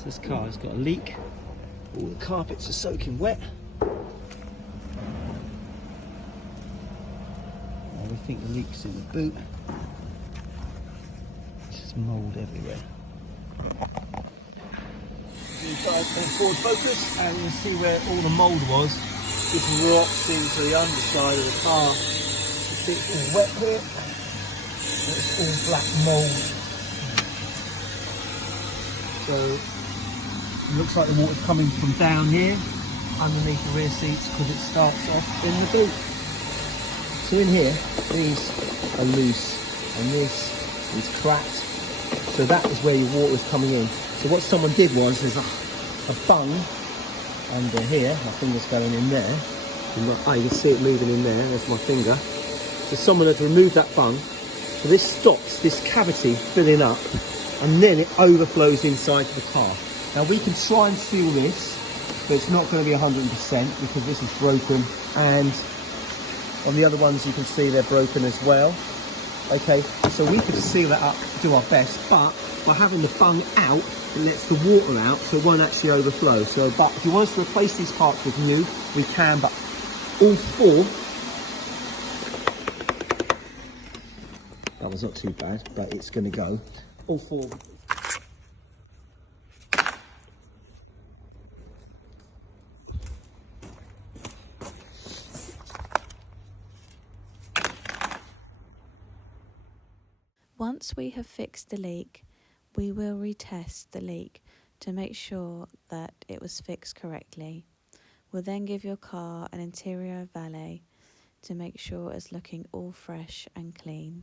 So this car has got a leak. All the carpets are soaking wet. We think the leak's in the boot. There's just mould everywhere. Inside forward focus, and you can see where all the mould was. Just rocks into the underside of the car. It's all wet here. It's all black mould. So it looks like the water's coming from down here, underneath the rear seats, because it starts off in the boot. So in here, these are loose, and this is cracked. So that is where your water is coming in. So what someone did was, there's a bung under here. My finger's going in there. You can see it moving in there. There's my finger. So someone had removed that bung. So this stops this cavity filling up, and then it overflows inside the car. Now we can try and seal this, but it's not going to be 100% because this is broken, and on the other ones you can see they're broken as well. Okay, so we could seal that up, do our best, but by having the bung out, it lets the water out, so it won't actually overflow. So, but if you want us to replace these parts with new, we can, but all four, that was not too bad, but it's going to go. All four. Once we have fixed the leak, we will retest the leak to make sure that it was fixed correctly. We'll then give your car an interior valet to make sure it's looking all fresh and clean.